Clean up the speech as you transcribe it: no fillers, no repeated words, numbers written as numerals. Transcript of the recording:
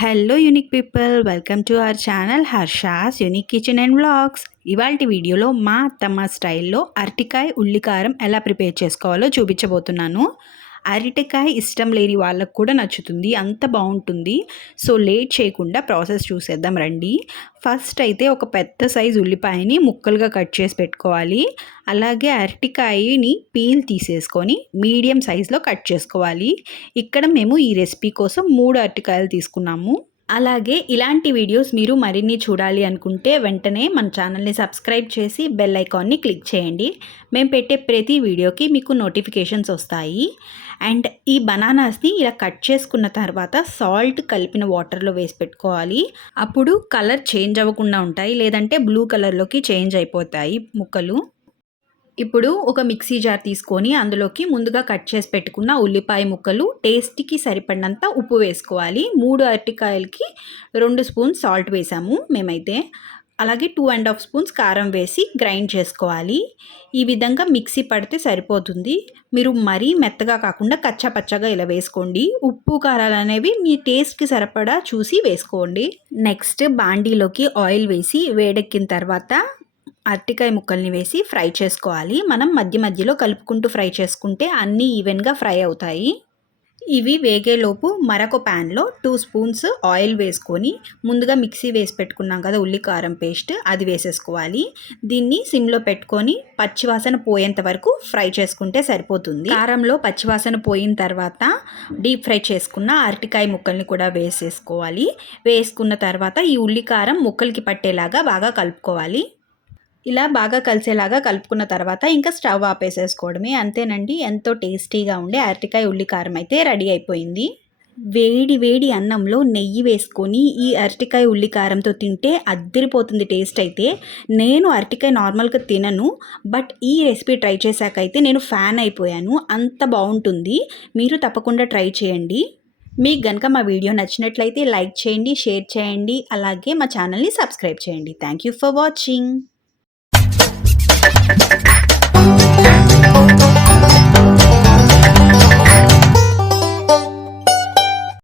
Hello unique people, welcome to our channel Harsha's unique kitchen and vlogs. ఇవాల్టి వీడియోలో మా అత్తమ్మ స్టైల్లో అరటికాయ ఉల్లికారం ఎలా ప్రిపేర్ చేసుకోవాలో చూపించబోతున్నాను. అరటికాయ ఇష్టం లేని వాళ్ళకు కూడా నచ్చుతుంది, అంత బాగుంటుంది. సో లేట్ చేయకుండా ప్రాసెస్ చూసేద్దాం రండి. ఫస్ట్ అయితే ఒక పెద్ద సైజు ఉల్లిపాయని ముక్కలుగా కట్ చేసి పెట్టుకోవాలి. అలాగే అరటికాయని పీల్ తీసేసుకొని మీడియం సైజులో కట్ చేసుకోవాలి. ఇక్కడ మేము ఈ రెసిపీ కోసం 3 అరటికాయలు తీసుకున్నాము. అలాగే ఇలాంటి వీడియోస్ మీరు మరిన్ని చూడాలి అనుకుంటే వెంటనే మన ఛానల్ని సబ్స్క్రైబ్ చేసి బెల్ ఐకాన్ని క్లిక్ చేయండి. మేము పెట్టే ప్రతి వీడియోకి మీకు నోటిఫికేషన్స్ వస్తాయి. అండ్ ఈ బనానాస్ని ఇలా కట్ చేసుకున్న తర్వాత సాల్ట్ కలిపిన వాటర్లో వేసి పెట్టుకోవాలి. అప్పుడు కలర్ చేంజ్ అవ్వకుండా ఉంటాయి, లేదంటే బ్లూ కలర్లోకి చేంజ్ అయిపోతాయి ముక్కలు. ఇప్పుడు ఒక మిక్సీ జార్ తీసుకొని అందులోకి ముందుగా కట్ చేసి పెట్టుకున్న ఉల్లిపాయ ముక్కలు, టేస్ట్కి సరిపడినంత ఉప్పు వేసుకోవాలి. 3 అరటికాయలకి 2 స్పూన్స్ సాల్ట్ వేసాము మేమైతే. అలాగే 2.5 స్పూన్స్ కారం వేసి గ్రైండ్ చేసుకోవాలి. ఈ విధంగా మిక్సీ పడితే సరిపోతుంది. మీరు మరీ మెత్తగా కాకుండా కచ్చా పచ్చగా ఇలా వేసుకోండి. ఉప్పు కారాలు అనేవి మీ టేస్ట్కి సరిపడా చూసి వేసుకోండి. నెక్స్ట్ బాండీలోకి ఆయిల్ వేసి వేడెక్కిన తర్వాత అరటికాయ ముక్కల్ని వేసి ఫ్రై చేసుకోవాలి. మనం మధ్య మధ్యలో కలుపుకుంటూ ఫ్రై చేసుకుంటే అన్నీ ఈవెన్గా ఫ్రై అవుతాయి. ఇవి వేగేలోపు మరొక ప్యాన్లో 2 స్పూన్స్ ఆయిల్ వేసుకొని ముందుగా మిక్సీ వేసి పెట్టుకున్నాం కదా ఉల్లికారం పేస్ట్, అది వేసేసుకోవాలి. దీన్ని సిమ్లో పెట్టుకొని పచ్చివాసన పోయేంత వరకు ఫ్రై చేసుకుంటే సరిపోతుంది. కారంలో పచ్చివాసన పోయిన తర్వాత డీప్ ఫ్రై చేసుకున్న అరటికాయ ముక్కల్ని కూడా వేసేసుకోవాలి. వేసుకున్న తర్వాత ఈ ఉల్లికారం ముక్కలకి పట్టేలాగా బాగా కలుపుకోవాలి. ఇలా బాగా కలిసేలాగా కలుపుకున్న తర్వాత ఇంకా స్టవ్ ఆపేసేసుకోవడమే, అంతేనండి. ఎంతో టేస్టీగా ఉండే అరటికాయ ఉల్లికారం అయితే రెడీ అయిపోయింది. వేడి వేడి అన్నంలో నెయ్యి వేసుకొని ఈ అరటికాయ ఉల్లికారంతో తింటే అద్దరిపోతుంది టేస్ట్ అయితే. నేను అరటికాయ నార్మల్గా తినను, బట్ ఈ రెసిపీ ట్రై చేశాకైతే నేను ఫ్యాన్ అయిపోయాను. అంత బాగుంటుంది, మీరు తప్పకుండా ట్రై చేయండి. మీకు కనుక మా వీడియో నచ్చినట్లయితే లైక్ చేయండి, షేర్ చేయండి, అలాగే మా ఛానల్ని సబ్స్క్రైబ్ చేయండి. Thank you for watching.